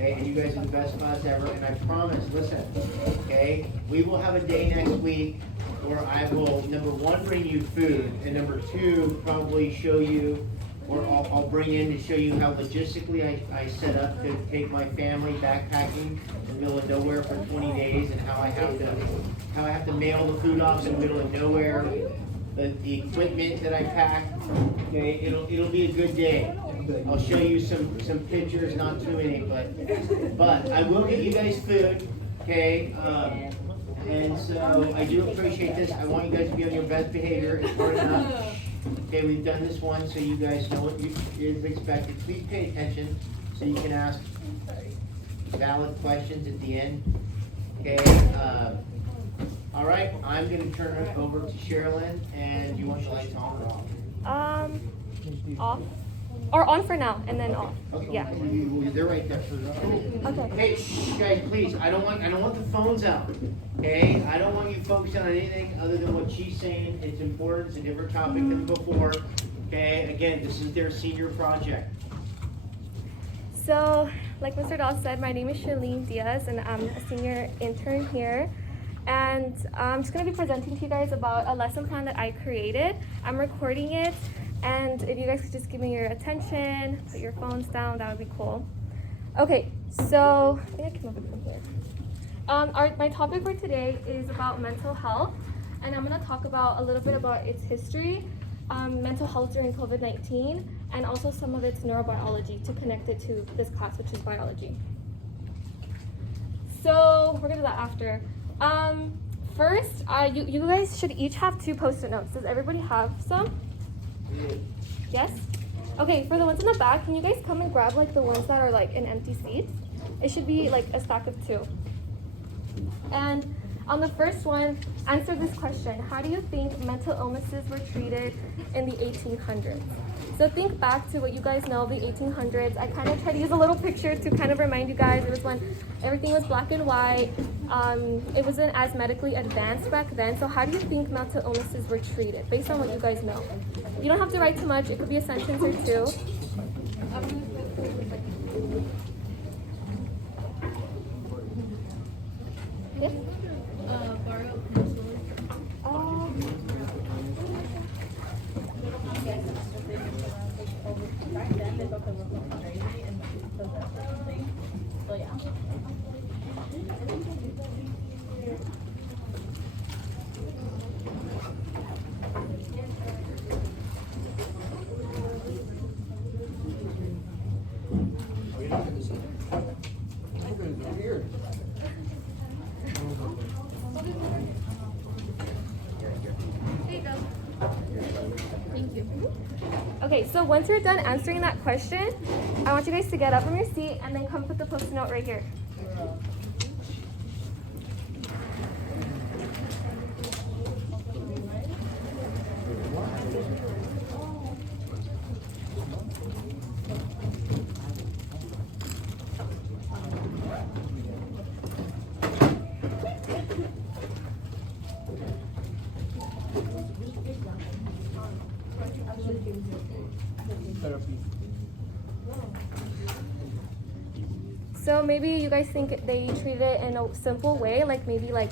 okay? And you guys are the best class ever, and I promise, listen, okay? We will have a day next week where I will, number one, bring you food, and number two, probably show you, or I'll bring in to show you how logistically I set up to take my family backpacking in the middle of nowhere for 20 days, and how I have to mail the food off in the middle of nowhere, the equipment that I pack. Okay, it'll be a good day. I'll show you some pictures, not too many, but I will get you guys food. Okay, and so I do appreciate this. I want you guys to be on your best behavior. It's hard enough. Okay, we've done this one, so you guys know what is expected. Please pay attention so you can ask valid questions at the end. Okay. All right, I'm going to turn it over to Sherlyn, and you want the lights on or off? Off. Or on for now, and then off. Okay. Yeah. They're right there. Okay. Hey, shh, guys, please. I don't want the phones out. Okay. I don't want you focused on anything other than what she's saying. It's important. It's a different topic than before. Okay. Again, this is their senior project. So, like Mr. Doss said, my name is Sherlyn Diaz, and I'm a senior intern here. And I'm just going to be presenting to you guys about a lesson plan that I created. I'm recording it, and if you guys could just give me your attention, put your phones down, that would be cool. Okay, so I think I came up with it from here. My topic for today is about mental health, and I'm going to talk about a little bit about its history, mental health during COVID-19, and also some of its neurobiology to connect it to this class, which is biology. So we're going to do that after. First, you guys should each have 2 post-it notes. Does everybody have some? Yes? Okay, for the ones in the back, can you guys come and grab like the ones that are like in empty seats? It should be like a stack of 2. And on the first one, answer this question. How do you think mental illnesses were treated in the 1800s? So think back to what you guys know of the 1800s. I kind of tried to use a little picture to kind of remind you guys. It was when everything was black and white. It wasn't as medically advanced back then. So how do you think mental illnesses were treated based on what you guys know? You don't have to write too much. It could be a sentence or 2. Yes? Okay, so once you're done answering that question, I want you guys to get up from your seat and then come put the post-it note right here. So maybe you guys think they treated it in a simple way, like maybe like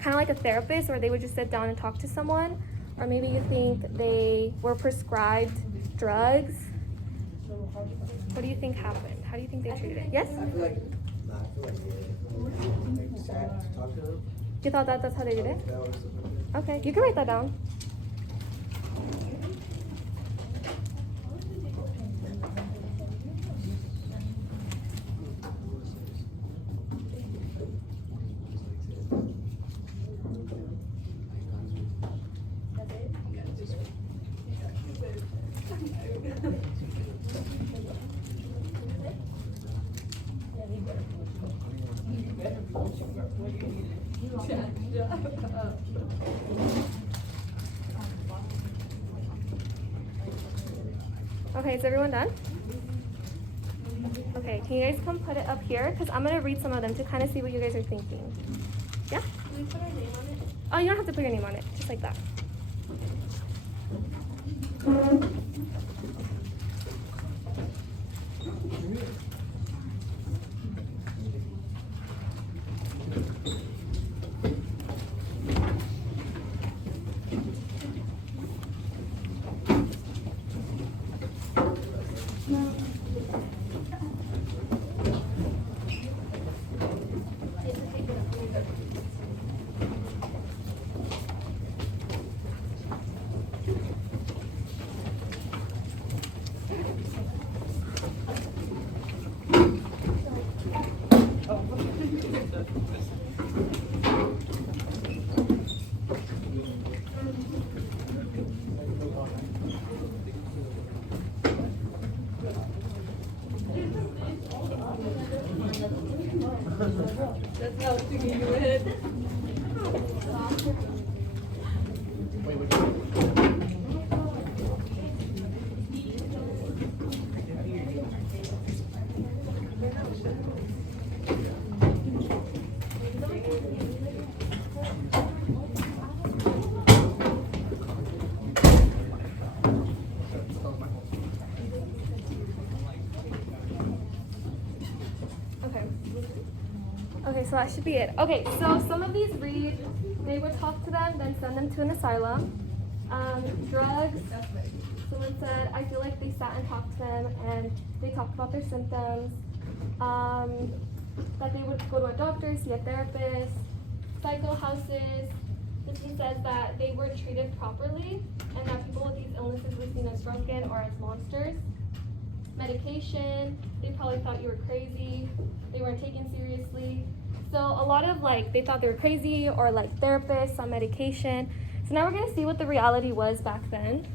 kind of like a therapist, or they would just sit down and talk to someone, or maybe you think they were prescribed drugs. What do you think happened? How do you think they treated it? Yes? I feel like they sat to talk to them. You thought that's how they did it? That was Okay, you can write that down. Okay, is everyone done? Okay, can you guys come put it up here? Because I'm going to read some of them to kind of see what you guys are thinking. Yeah? Can we put our name on it? Oh, you don't have to put your name on it, just like that. That's how to get you in. Okay. Okay, so that should be it. Okay, so some of these read, they would talk to them, then send them to an asylum. Drugs, someone said, I feel like they sat and talked to them and they talked about their symptoms. That they would go to a doctor, see a therapist. Psycho houses, this one says that they were treated properly and that people with these illnesses were seen as drunken or as monsters. Medication, they probably thought you were crazy, they weren't taken seriously. So a lot of they thought they were crazy or therapists on medication. So now we're gonna see what the reality was back then.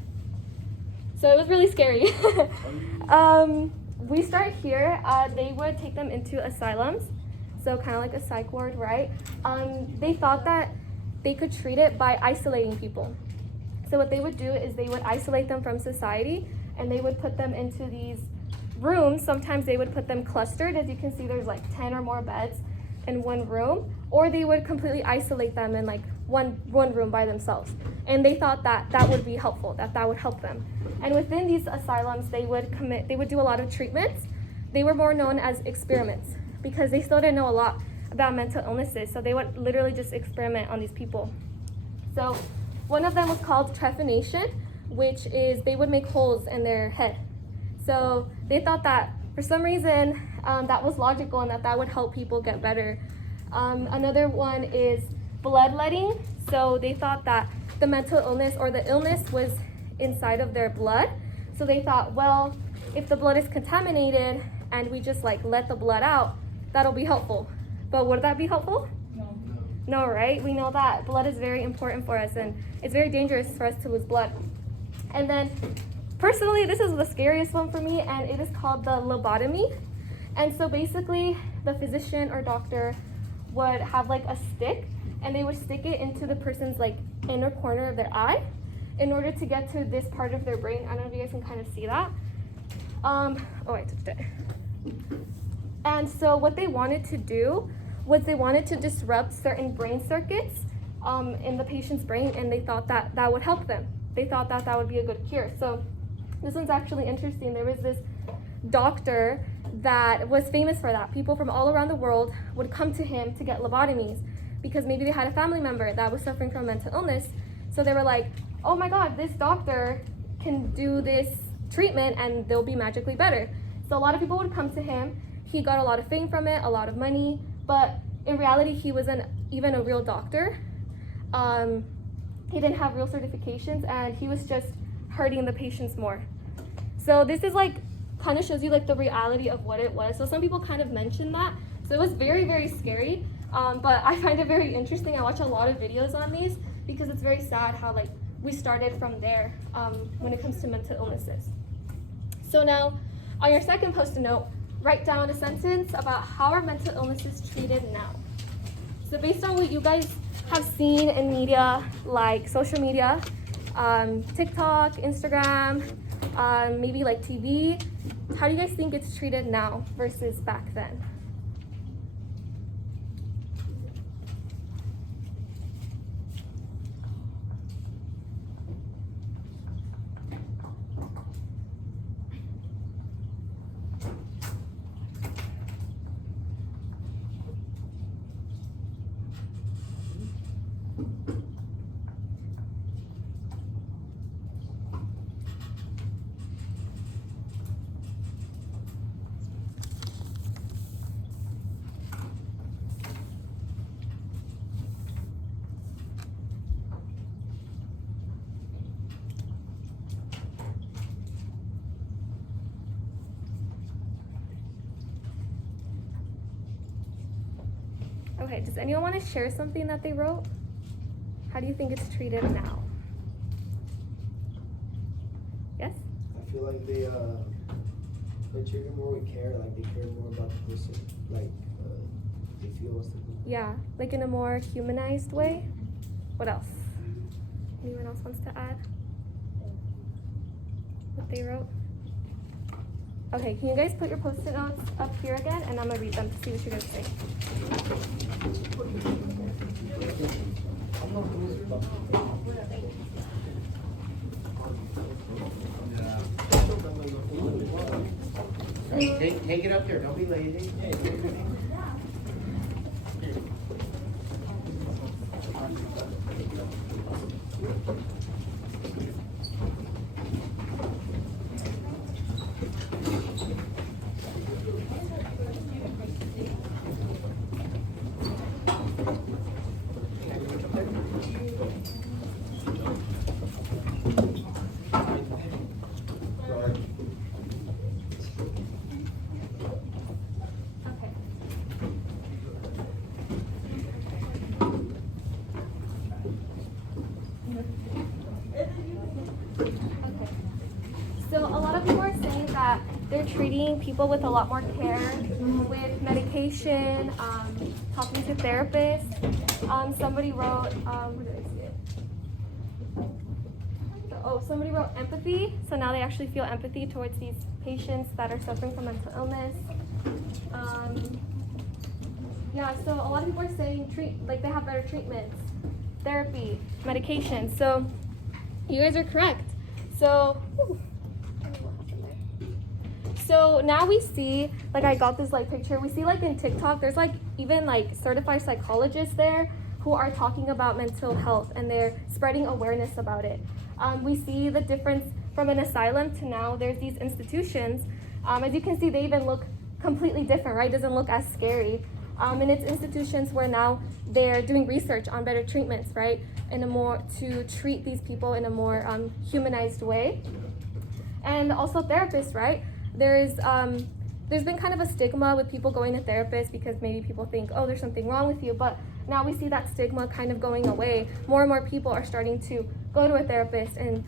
So it was really scary. We start here, they would take them into asylums. So kind of like a psych ward, right? They thought that they could treat it by isolating people. So what they would do is they would isolate them from society and they would put them into these rooms. Sometimes they would put them clustered. As you can see, there's 10 or more beds in one room, or they would completely isolate them in one room by themselves. And they thought that that would be helpful, that would help them. And within these asylums, they would do a lot of treatments. They were more known as experiments because they still didn't know a lot about mental illnesses. So they would literally just experiment on these people. So one of them was called trephination, which is they would make holes in their head. So they thought that for some reason that was logical and that would help people get better. Another one is bloodletting. So they thought that the mental illness or the illness was inside of their blood. So they thought, well, if the blood is contaminated and we just let the blood out, that'll be helpful. But would that be helpful? No, right? We know that blood is very important for us and it's very dangerous for us to lose blood. And then personally, this is the scariest one for me, and it is called the lobotomy. And so basically the physician or doctor would have a stick and they would stick it into the person's inner corner of their eye in order to get to this part of their brain. I don't know if you guys can kind of see that. Oh, I touched it. And so what they wanted to do was they wanted to disrupt certain brain circuits in the patient's brain, and they thought that that would help them. They thought that that would be a good cure. So this one's actually interesting. There was this doctor that was famous for that. People from all around the world would come to him to get lobotomies because maybe they had a family member that was suffering from mental illness. So they were like, oh my God, this doctor can do this treatment and they'll be magically better. So a lot of people would come to him. He got a lot of fame from it, a lot of money, but in reality, he wasn't even a real doctor. He didn't have real certifications and he was just hurting the patients more. So this is kind of shows you the reality of what it was. So some people kind of mentioned that. So it was very, very scary. But I find it very interesting. I watch a lot of videos on these because it's very sad how we started from there when it comes to mental illnesses. So now on your second post-it note, write down a sentence about how are mental illnesses treated now. So based on what you guys have seen in media, like social media, TikTok, Instagram, maybe TV, how do you guys think it's treated now versus back then? Okay, does anyone want to share something that they wrote? How do you think it's treated now? Yes? I feel like they treat it more with care, like they care more about the person, like they feel what's the Yeah, like in a more humanized way. What else? Anyone else wants to add what they wrote? Okay, can you guys put your post-it notes up here again, and I'm gonna read them to see what you guys think. Take it up there. Don't be lazy. Okay. Okay. So a lot of people are saying that they're treating people with a lot more care, with medication, talking to therapists. Somebody wrote, where did I see it? Oh, somebody wrote empathy. So now they actually feel empathy towards these patients that are suffering from mental illness. Yeah, so a lot of people are saying they have better treatments, therapy, medication. So you guys are correct. So, so now we see, like I got this picture, we see in TikTok, there's even certified psychologists there who are talking about mental health and they're spreading awareness about it. We see the difference from an asylum to now there's these institutions. As you can see, they even look completely different, right? It doesn't look as scary. And it's institutions where now they're doing research on better treatments, right? To treat these people in a more humanized way. And also therapists, right? There's been kind of a stigma with people going to therapists because maybe people think, oh, there's something wrong with you. But now we see that stigma kind of going away. More and more people are starting to go to a therapist and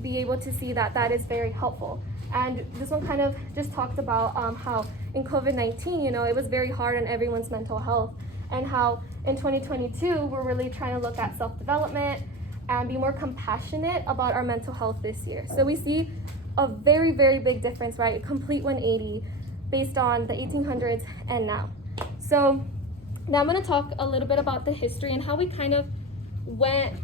be able to see that that is very helpful. And this one kind of just talked about how in COVID-19, it was very hard on everyone's mental health, and how in 2022, we're really trying to look at self-development and be more compassionate about our mental health this year. So we see a very, very big difference, right? A complete 180 based on the 1800s and now. So now I'm gonna talk a little bit about the history and how we kind of went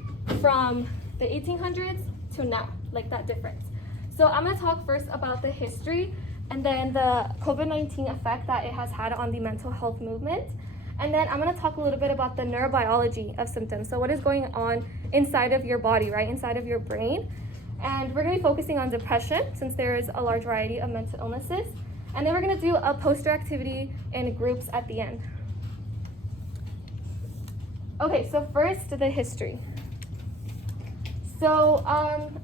from the 1800s to now, that difference. So I'm gonna talk first about the history and then the COVID-19 effect that it has had on the mental health movement. And then I'm gonna talk a little bit about the neurobiology of symptoms. So what is going on inside of your body, right? Inside of your brain. And we're gonna be focusing on depression since there is a large variety of mental illnesses. And then we're gonna do a poster activity in groups at the end. Okay, so first, the history. So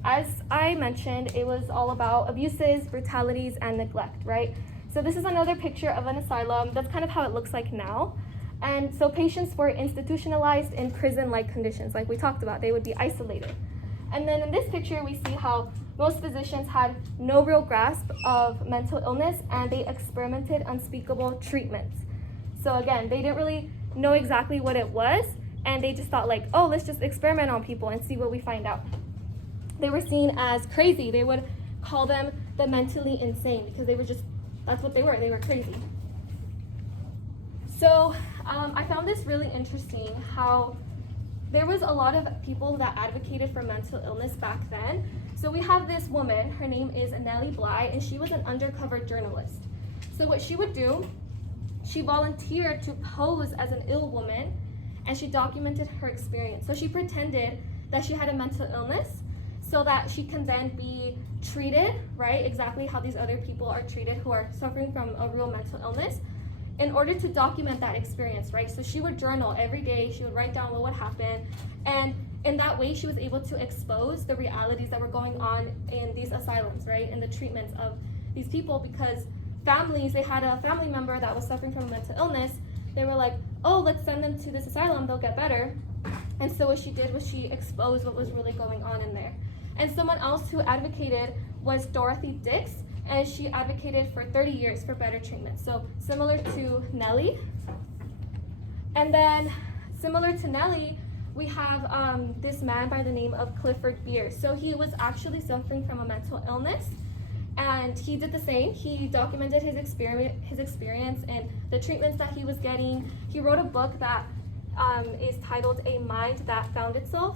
as I mentioned, it was all about abuses, brutalities, and neglect, right? So this is another picture of an asylum. That's kind of how it looks like now. And so patients were institutionalized in prison-like conditions, like we talked about. They would be isolated. And then in this picture, we see how most physicians had no real grasp of mental illness and they experimented unspeakable treatments. So again, they didn't really know exactly what it was, and they just thought oh, let's just experiment on people and see what we find out. They were seen as crazy. They would call them the mentally insane because that's what they were crazy. So I found this really interesting how there was a lot of people that advocated for mental illness back then. So we have this woman, her name is Nellie Bly, and she was an undercover journalist. So what she would do, she volunteered to pose as an ill woman, and she documented her experience. So she pretended that she had a mental illness so that she can then be treated, right? Exactly how these other people are treated who are suffering from a real mental illness, in order to document that experience, right? So she would journal every day, she would write down what would happen, and in that way she was able to expose the realities that were going on in these asylums, right? And the treatments of these people, because families, they had a family member that was suffering from a mental illness, they were like, oh, let's send them to this asylum, they'll get better. And so what she did was she exposed what was really going on in there. And someone else who advocated was Dorothy Dix, and she advocated for 30 years for better treatment. So similar to Nellie. And then similar to Nellie, we have this man by the name of Clifford Beer. So he was actually suffering from a mental illness, and he did the same. He documented his experience and the treatments that he was getting. He wrote a book that is titled A Mind That Found Itself.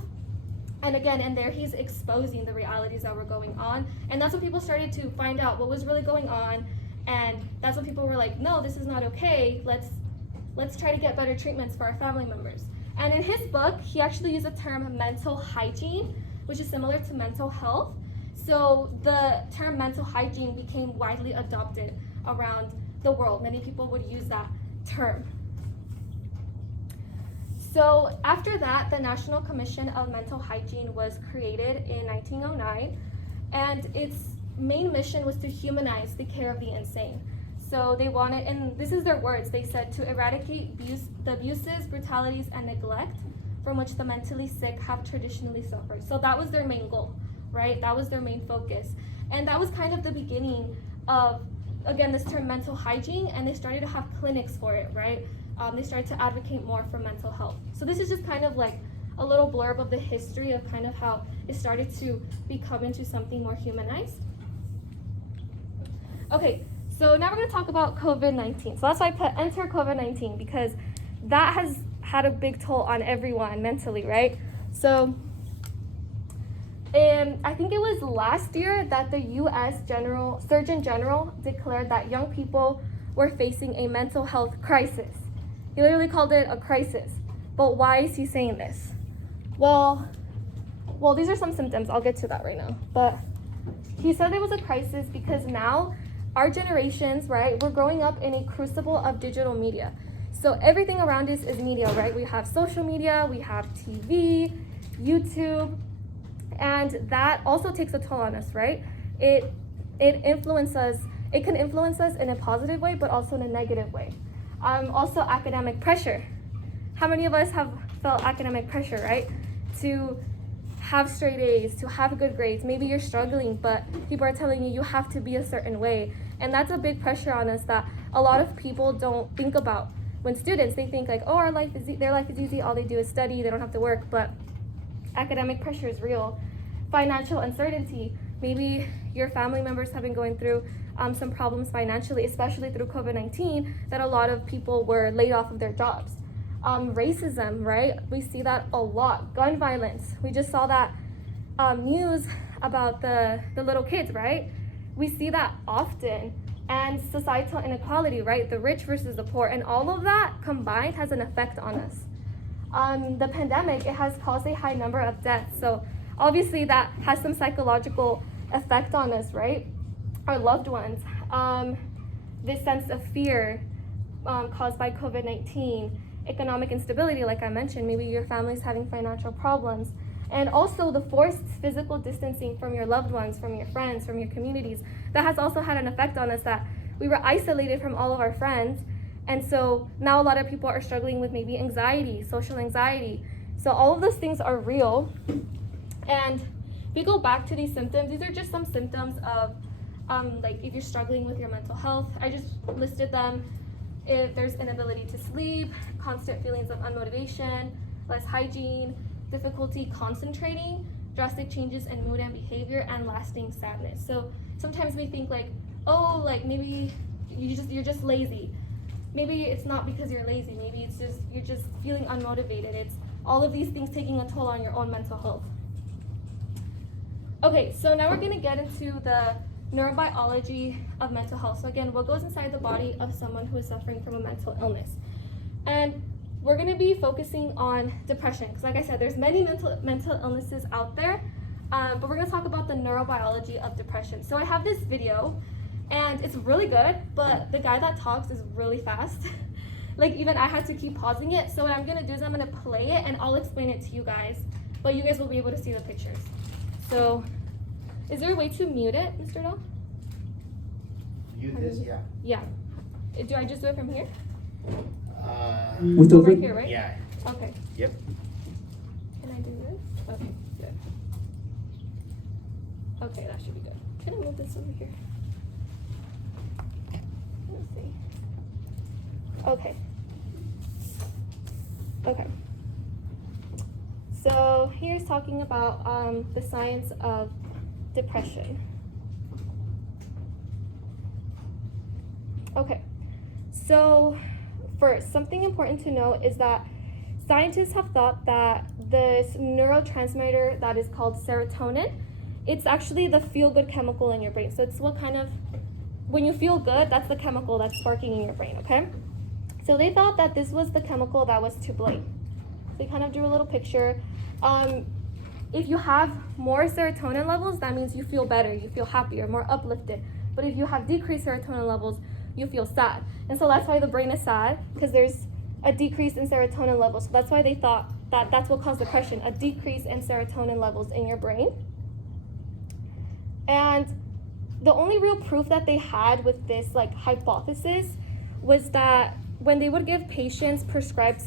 And again, in there he's exposing the realities that were going on. And that's when people started to find out what was really going on. And that's when people were like, no, this is not okay. Let's try to get better treatments for our family members. And in his book, he actually used the term mental hygiene, which is similar to mental health. So the term mental hygiene became widely adopted around the world. Many people would use that term. So after that, the National Commission of Mental Hygiene was created in 1909, and its main mission was to humanize the care of the insane. So they wanted, and this is their words, they said to eradicate the abuses, brutalities, and neglect from which the mentally sick have traditionally suffered. So that was their main goal, right? That was their main focus. And that was kind of the beginning of, again, this term mental hygiene, and they started to have clinics for it, right? They started to advocate more for mental health. So this is just kind of like a little blurb of the history of kind of how it started to become into something more humanized. Okay, so now we're going to talk about COVID-19. So that's why I put enter COVID-19, because that has had a big toll on everyone mentally, right? So I think it was last year that the U.S. Surgeon General declared that young people were facing a mental health crisis. He literally called it a crisis. But why is he saying this? Well, these are some symptoms. I'll get to that right now. But he said it was a crisis because now our generations, right, we're growing up in a crucible of digital media. So everything around us is media, right? We have social media, we have TV, YouTube, and that also takes a toll on us, right? It can influence us in a positive way, but also in a negative way. Also academic pressure. How many of us have felt academic pressure, right? To have straight A's, to have good grades. Maybe you're struggling, but people are telling you have to be a certain way. And that's a big pressure on us that a lot of people don't think about. When students, they think like, oh, their life is easy, all they do is study, they don't have to work, but academic pressure is real. Financial uncertainty. Maybe your family members have been going through some problems financially, especially through COVID-19, that a lot of people were laid off of their jobs. Racism, right? We see that a lot. Gun violence. We just saw that news about the little kids, right? We see that often. And societal inequality, right? The rich versus the poor. And all of that combined has an effect on us. The pandemic, it has caused a high number of deaths. So obviously that has some psychological effect on us, right? Our loved ones. This sense of fear caused by COVID-19. Economic instability, like I mentioned, maybe your family's having financial problems. And also the forced physical distancing from your loved ones, from your friends, from your communities. That has also had an effect on us, that we were isolated from all of our friends. And so now a lot of people are struggling with maybe anxiety, social anxiety. So all of those things are real. And if we go back to these symptoms, these are just some symptoms of like if you're struggling with your mental health. I just listed them. If there's inability to sleep, constant feelings of unmotivation, less hygiene, difficulty concentrating, drastic changes in mood and behavior, and lasting sadness. So sometimes we think like, oh, like maybe you're just lazy. Maybe it's not because you're lazy. Maybe it's just you're just feeling unmotivated. It's all of these things taking a toll on your own mental health. Okay, so now we're gonna get into the neurobiology of mental health. So again, what goes inside the body of someone who is suffering from a mental illness. And we're going to be focusing on depression, because like I said, there's many mental illnesses out there, but we're going to talk about the neurobiology of depression. So I have this video, and it's really good, but the guy that talks is really fast. Like even I had to keep pausing it. So what I'm going to do is I'm going to play it, and I'll explain it to you guys, but you guys will be able to see the pictures. So is there a way to mute it, Mr. Dahl? Mute this, yeah. Yeah. Do I just do it from here? With So over? right here, right? Yeah. Okay. Yep. Can I do this? Okay, good. Okay, that should be good. Can I move this over here? Let's see. Okay. Okay. So here's talking about the science of depression. Okay. So first, something important to note is that scientists have thought that this neurotransmitter that is called serotonin, it's actually the feel-good chemical in your brain. So it's what kind of, when you feel good, that's the chemical that's sparking in your brain, okay? So they thought that this was the chemical that was to blame. So they kind of drew a little picture. If you have more serotonin levels, that means you feel better, you feel happier, more uplifted. But if you have decreased serotonin levels, you feel sad. And so that's why the brain is sad, because there's a decrease in serotonin levels. So that's why they thought that that's what caused depression, a decrease in serotonin levels in your brain. And the only real proof that they had with this like hypothesis was that when they would give patients prescribed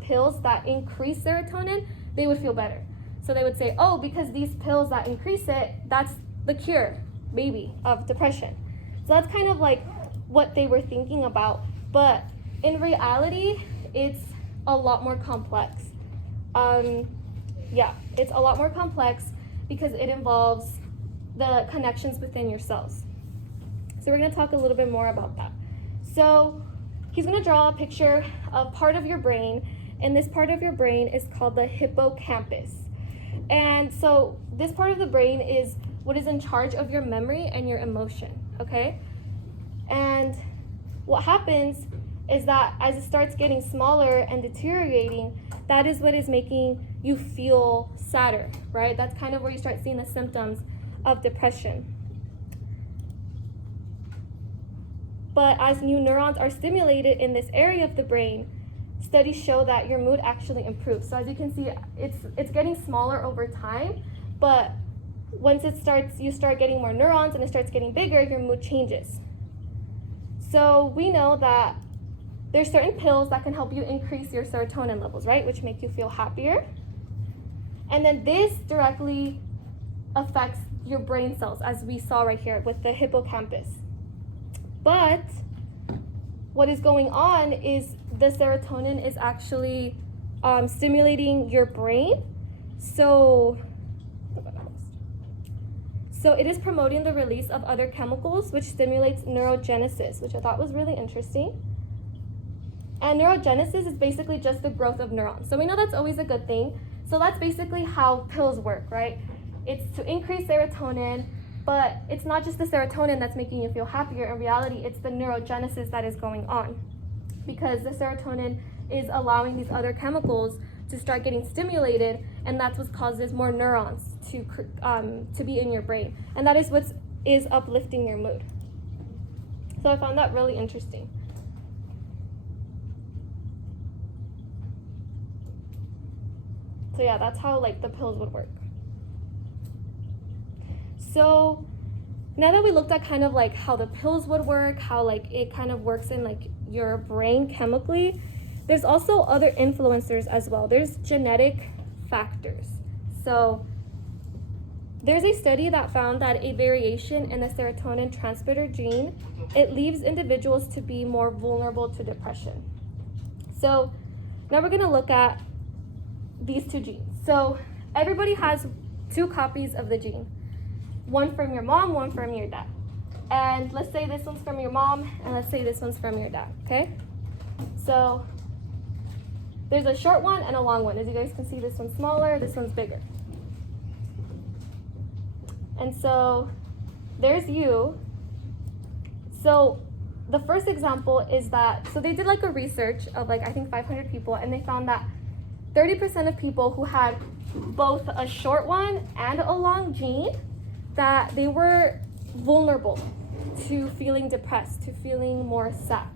pills that increase serotonin, they would feel better. So they would say, oh, because these pills that increase it, that's the cure, maybe, of depression. So that's kind of like what they were thinking about. But in reality, it's a lot more complex. It's a lot more complex because it involves the connections within your cells. So we're going to talk a little bit more about that. So he's going to draw a picture of part of your brain, and this part of your brain is called the hippocampus. And so this part of the brain is what is in charge of your memory and your emotion, okay? And what happens is that as it starts getting smaller and deteriorating, that is what is making you feel sadder, right? That's kind of where you start seeing the symptoms of depression. But as new neurons are stimulated in this area of the brain, studies show that your mood actually improves. So as you can see, it's getting smaller over time, but once you start getting more neurons and it starts getting bigger, your mood changes. So we know that there's certain pills that can help you increase your serotonin levels, right? Which make you feel happier. And then this directly affects your brain cells, as we saw right here with the hippocampus. But what is going on is the serotonin is actually stimulating your brain. So it is promoting the release of other chemicals, which stimulates neurogenesis, which I thought was really interesting. And neurogenesis is basically just the growth of neurons. So we know that's always a good thing. So that's basically how pills work, right? It's to increase serotonin, but it's not just the serotonin that's making you feel happier. In reality, it's the neurogenesis that is going on, because the serotonin is allowing these other chemicals to start getting stimulated, and that's what causes more neurons to be in your brain. And that is what is uplifting your mood. So I found that really interesting. So yeah, that's how like the pills would work. So now that we looked at kind of like how the pills would work, how like it kind of works in like your brain chemically, there's also other influencers as well. There's genetic factors. So there's a study that found that a variation in the serotonin transmitter gene, it leaves individuals to be more vulnerable to depression. So now we're gonna look at these two genes. So everybody has 2 copies of the gene. One from your mom, one from your dad. And let's say this one's from your mom, and let's say this one's from your dad, okay? So there's a short one and a long one. As you guys can see, this one's smaller, this one's bigger. And so there's you. So the first example is that, so they did like a research of like, I think 500 people, and they found that 30% of people who had both a short one and a long gene, that they were vulnerable to feeling depressed, to feeling more sad.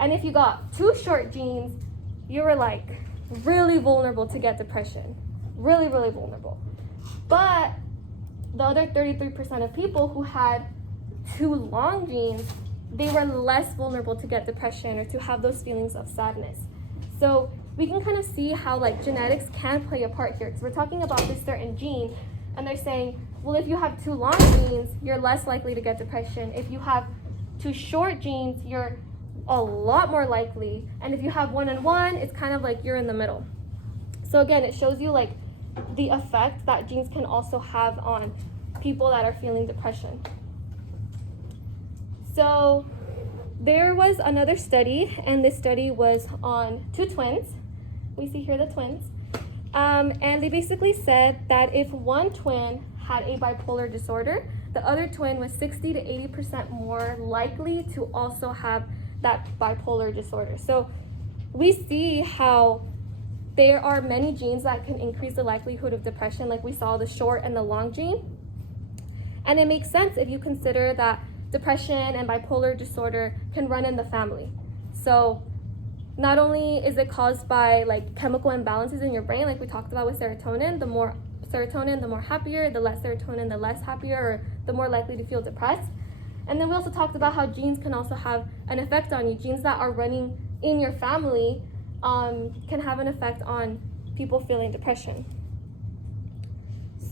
And if you got 2 short genes, you were like really vulnerable to get depression. Really, really vulnerable. But the other 33% of people who had 2 long genes, they were less vulnerable to get depression or to have those feelings of sadness. So we can kind of see how like genetics can play a part here, because we're talking about this certain gene, and they're saying, well, if you have two long genes, you're less likely to get depression. If you have two short genes, you're a lot more likely. And if you have one and one, it's kind of like you're in the middle. So again, it shows you like the effect that genes can also have on people that are feeling depression. So there was another study, and this study was on two twins. We see here the twins. And they basically said that if one twin had a bipolar disorder, the other twin was 60 to 80% more likely to also have that bipolar disorder. So we see how there are many genes that can increase the likelihood of depression, like we saw the short and the long gene. And it makes sense if you consider that depression and bipolar disorder can run in the family. So not only is it caused by like chemical imbalances in your brain, like we talked about with serotonin, the more serotonin, the more happier, the less serotonin, the less happier, or the more likely to feel depressed. And then we also talked about how genes can also have an effect on you. Genes that are running in your family can have an effect on people feeling depression.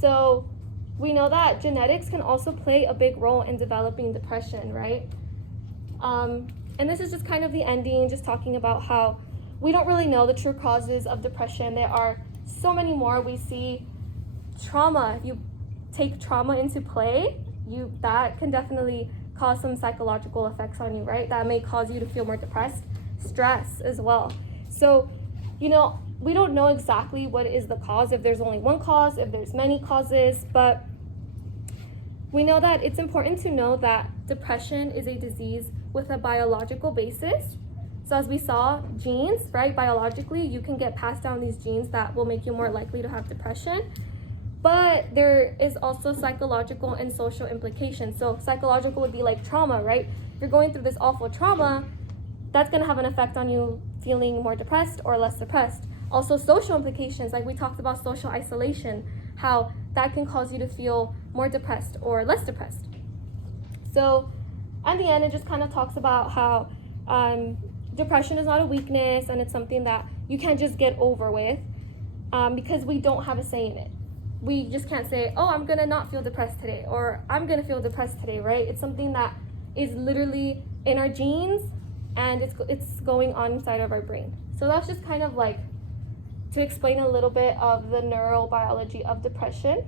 So we know that genetics can also play a big role in developing depression, right? And this is just kind of the ending, just talking about how we don't really know the true causes of depression. There are so many more. We see trauma. If you take trauma into play, that can definitely cause some psychological effects on you, right? That may cause you to feel more depressed. Stress as well. So, we don't know exactly what is the cause, if there's only one cause, if there's many causes, but we know that it's important to know that depression is a disease with a biological basis. So as we saw, genes, right, biologically, you can get passed down these genes that will make you more likely to have depression. But there is also psychological and social implications. So psychological would be like trauma, right? If you're going through this awful trauma, that's going to have an effect on you feeling more depressed or less depressed. Also social implications, like we talked about social isolation, how that can cause you to feel more depressed or less depressed. So at the end, it just kind of talks about how depression is not a weakness, and it's something that you can't just get over with because we don't have a say in it. We just can't say, oh, I'm going to not feel depressed today, or I'm going to feel depressed today, right? It's something that is literally in our genes, and it's going on inside of our brain. So that's just kind of like to explain a little bit of the neurobiology of depression.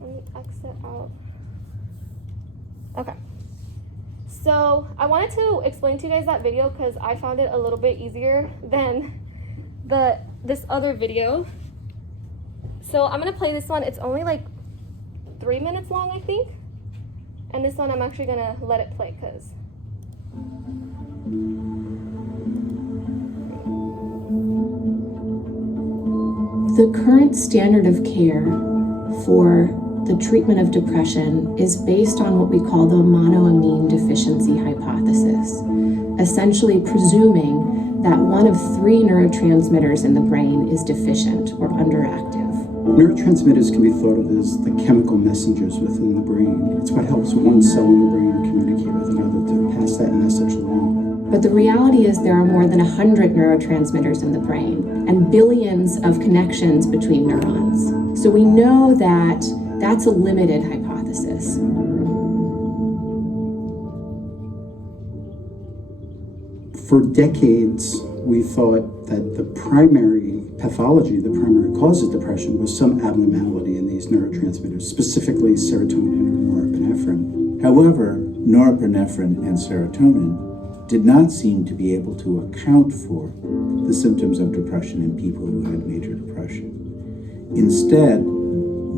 Let me exit out. Okay. So I wanted to explain to you guys that video because I found it a little bit easier than this other video. So I'm going to play this one. It's only like 3 minutes long, I think. And this one I'm actually going to let it play because... The current standard of care for the treatment of depression is based on what we call the monoamine deficiency hypothesis, essentially presuming that one of 3 neurotransmitters in the brain is deficient or underactive. Neurotransmitters can be thought of as the chemical messengers within the brain. It's what helps one cell in the brain communicate with another to pass that message along. But the reality is there are more than 100 neurotransmitters in the brain and billions of connections between neurons. So we know that that's a limited hypothesis. For decades, we thought that the primary pathology, the primary cause of depression, was some abnormality in these neurotransmitters, specifically serotonin or norepinephrine. However, norepinephrine and serotonin did not seem to be able to account for the symptoms of depression in people who had major depression. Instead,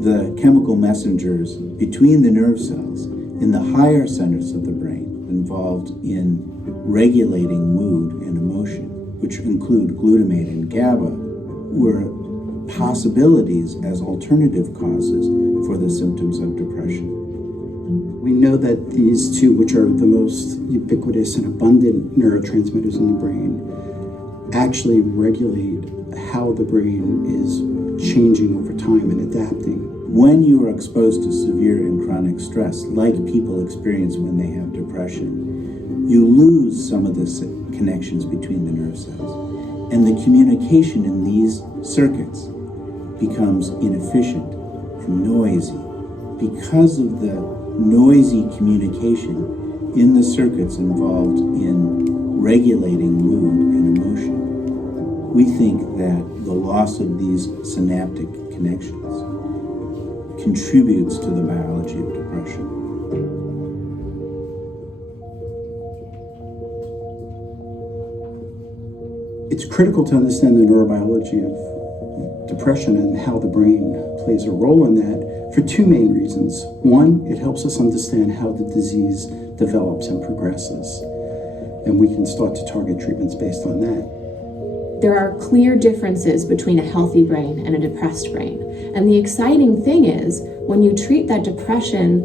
the chemical messengers between the nerve cells in the higher centers of the brain involved in regulating mood and emotion, which include glutamate and GABA, were possibilities as alternative causes for the symptoms of depression. We know that these two, which are the most ubiquitous and abundant neurotransmitters in the brain, actually regulate how the brain is changing over time and adapting. When you are exposed to severe and chronic stress, like people experience when they have depression, you lose some of the connections between the nerve cells. And the communication in these circuits becomes inefficient and noisy. Because of the noisy communication in the circuits involved in regulating mood and emotion, we think that the loss of these synaptic connections contributes to the biology of depression. It's critical to understand the neurobiology of depression and how the brain plays a role in that for two main reasons. One, it helps us understand how the disease develops and progresses, and we can start to target treatments based on that. There are clear differences between a healthy brain and a depressed brain. And the exciting thing is, when you treat that depression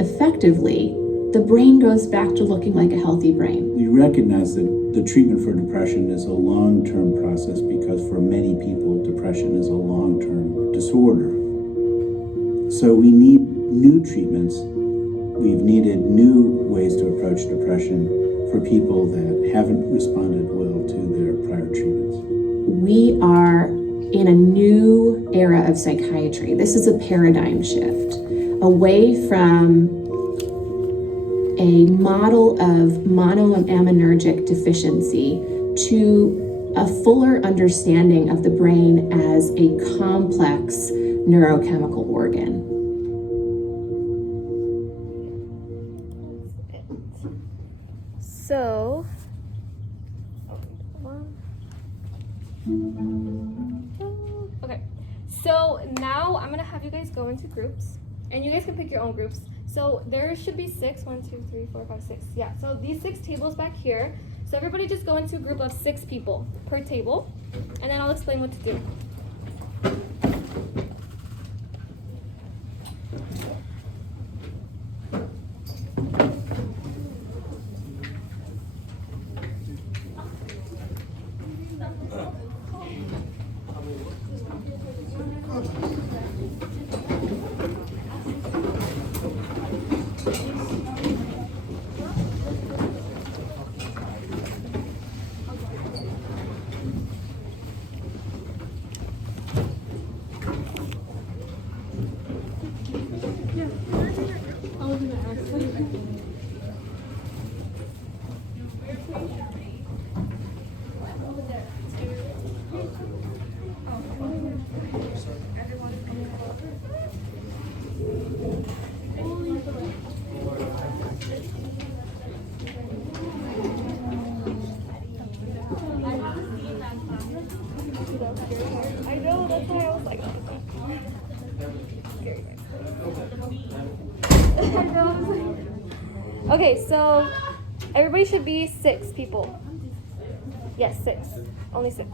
effectively, the brain goes back to looking like a healthy brain. We recognize that the treatment for depression is a long-term process because for many people, depression is a long-term disorder. So we need new treatments. We've needed new ways to approach depression for people that haven't responded well to their prior treatments. We are in a new era of psychiatry. This is a paradigm shift away from a model of monoaminergic deficiency to a fuller understanding of the brain as a complex neurochemical organ. So, okay, so now I'm gonna have you guys go into groups, and you guys can pick your own groups. So there should be 6, 1, 2, 3, 4, 5, 6. Yeah, so these 6 tables back here. So everybody just go into a group of 6 people per table, and then I'll explain what to do. I know, that's why I was like, okay, so everybody should be 6 people. Yes, 6. Only 6.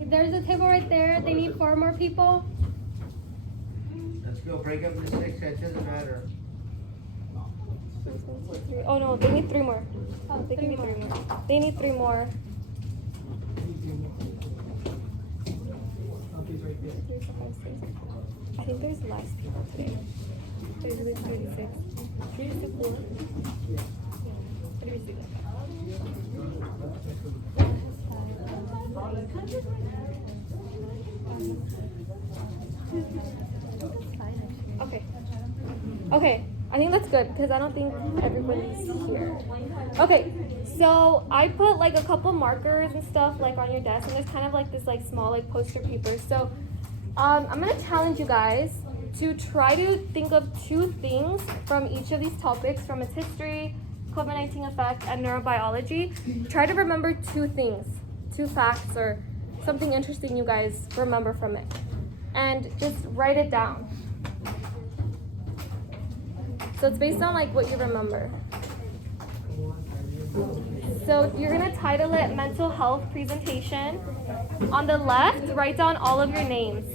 There's a table right there. They need 4 more people. Let's go, break up into 6, that doesn't matter. Oh no, they need 3 more. Oh, they need 3 more. They need 3 more. I think there's less people today. There's really 36. 36 more? What do we see? Okay. Okay, I think that's good because I don't think everybody's here. Okay, so I put like a couple markers and stuff like on your desk, and there's kind of like this like small like poster paper. So I'm gonna challenge you guys to try to think of 2 things from each of these topics, from its history, COVID-19 effect, and neurobiology. Try to remember 2 things, 2 facts or something interesting you guys remember from it. And just write it down. So it's based on like what you remember. So you're gonna title it Mental Health Presentation. On the left, write down all of your names.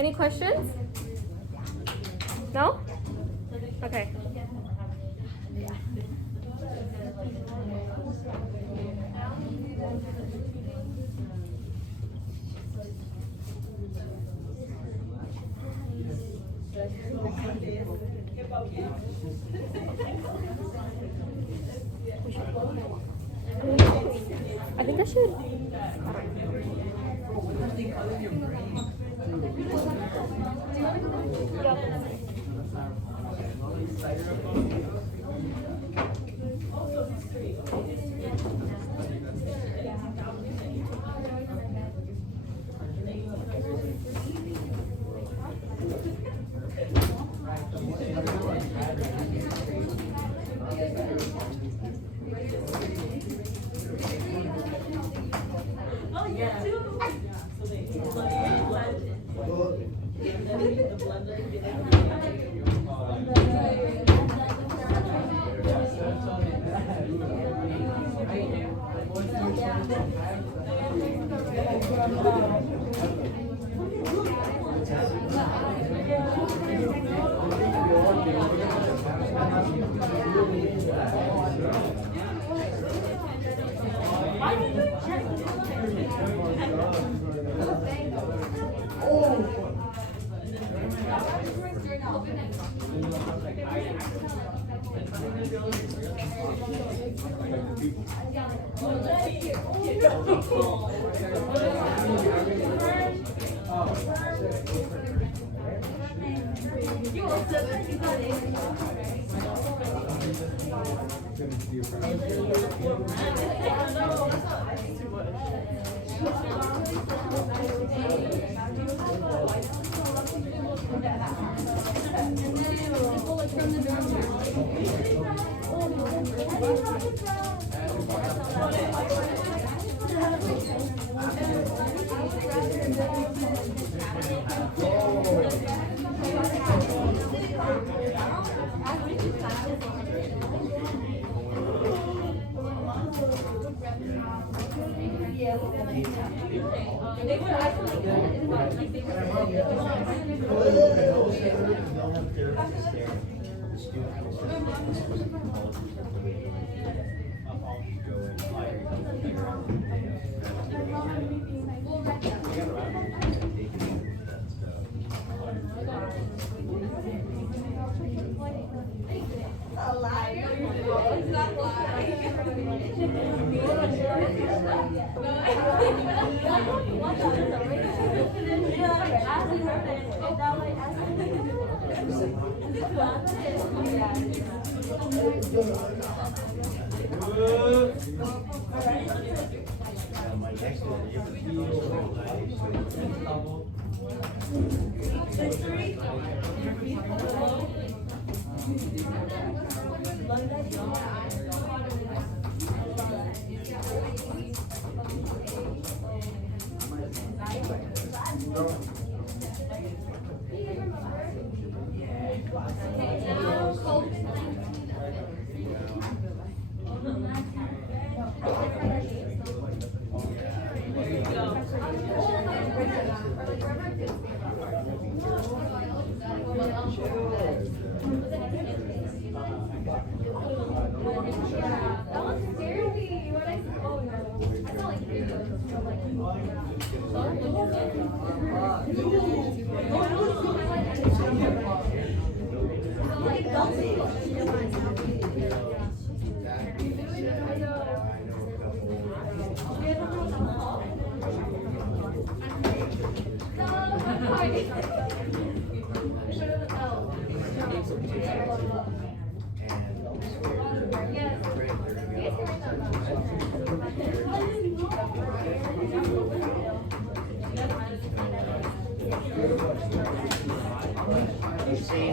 Any questions? No? Okay. I think I should.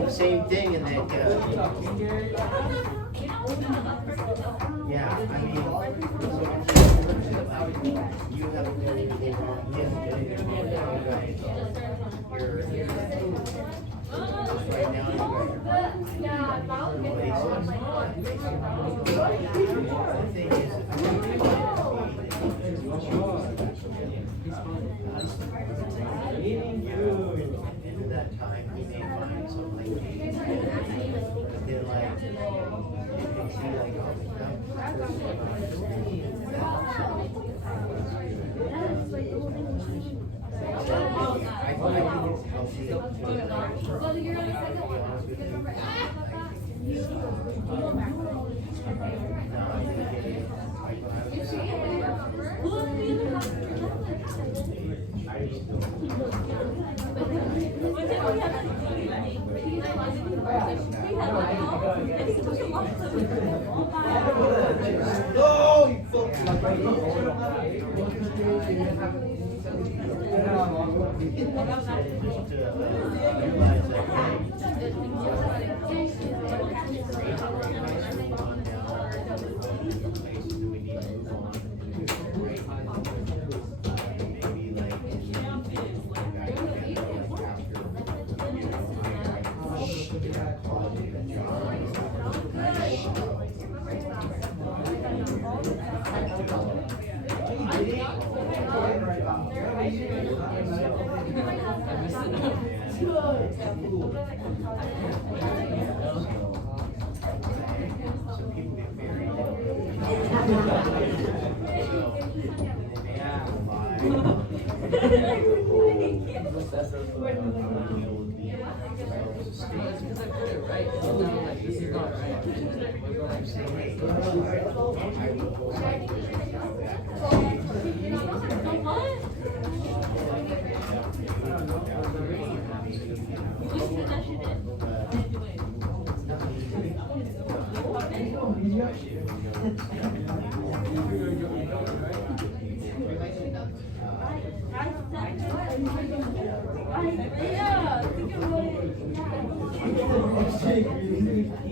Same thing in that, yeah, I mean, you haven't done anything wrong, he hasn't done anything wrong, right now, Well, you're on the second one. You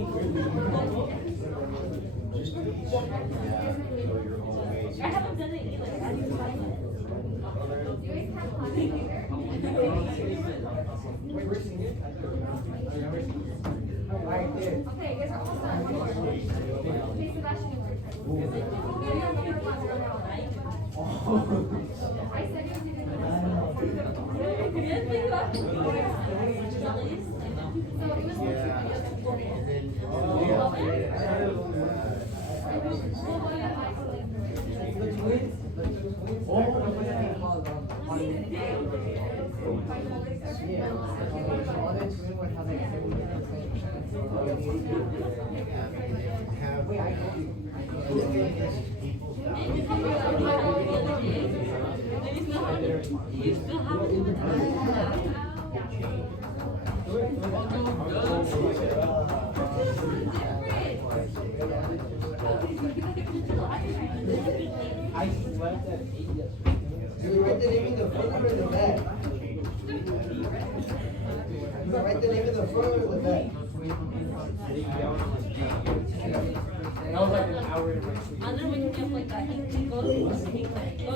guys remember about that? Okay, you guys are almost done. One more. Okay, Sebastian, your turn. I said you did it. Do you write the name in the front or in the back? You write the name in the front or in the back? That was like an hour and like. And then we can have like that. Did you guys have a picture?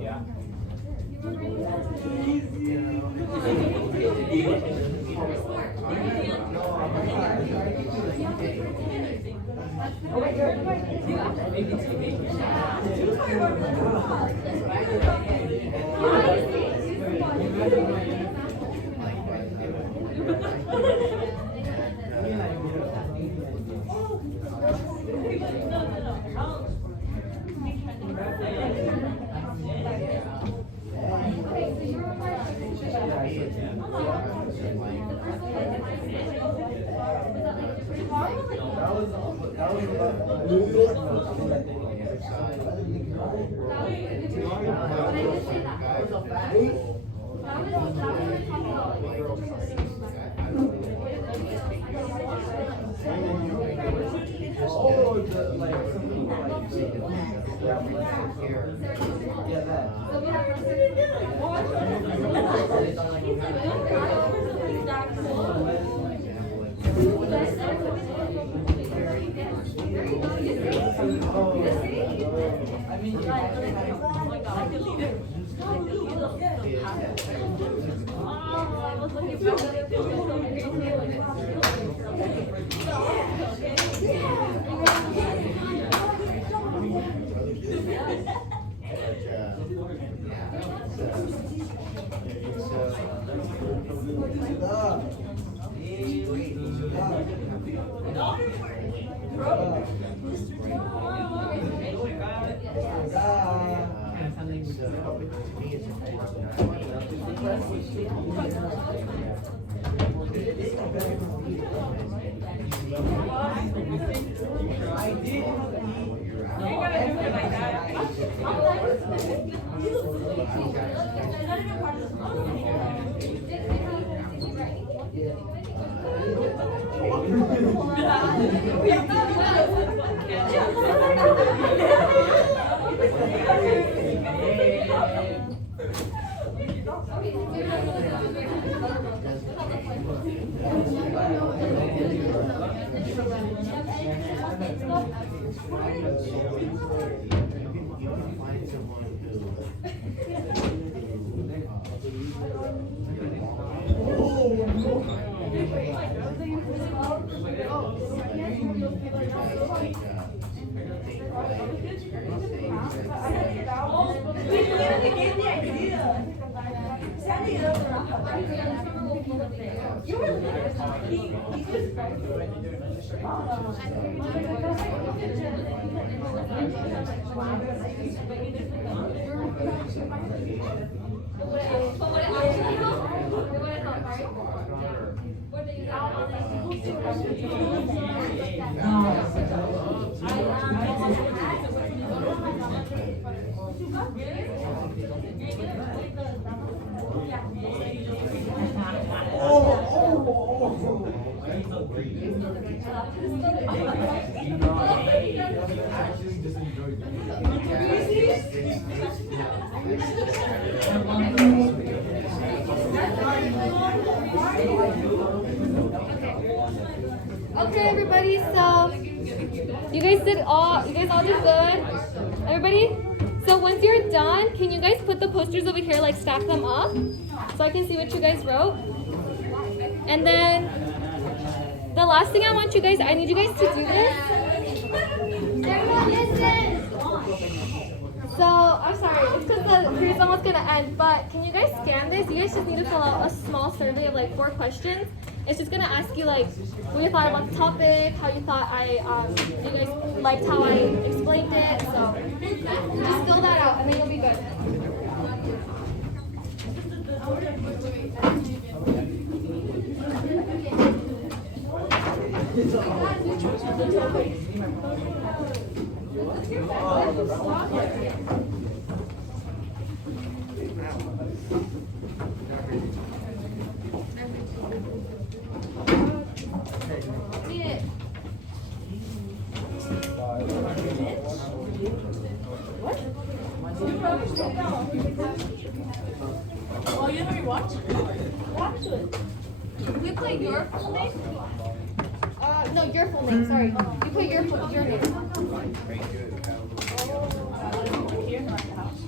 Yeah. Oh, the like. Yeah, that. Okay, everybody, so you guys all did good. Everybody? So once you're done, can you guys put the posters over here, like stack them up so I can see what you guys wrote? And then the last thing I need you guys to do this. Everyone listen. So, I'm sorry, it's because the period's almost going to end, but can you guys scan this? You guys just need to fill out a small survey of like 4 questions. It's just going to ask you like what you thought about the topic, how you thought you guys liked how I explained it. So, just fill that out and then you'll be good. Oh, you never watch it? Watch it. You put your full name? No, your full name, sorry. You put your name. Here in the house.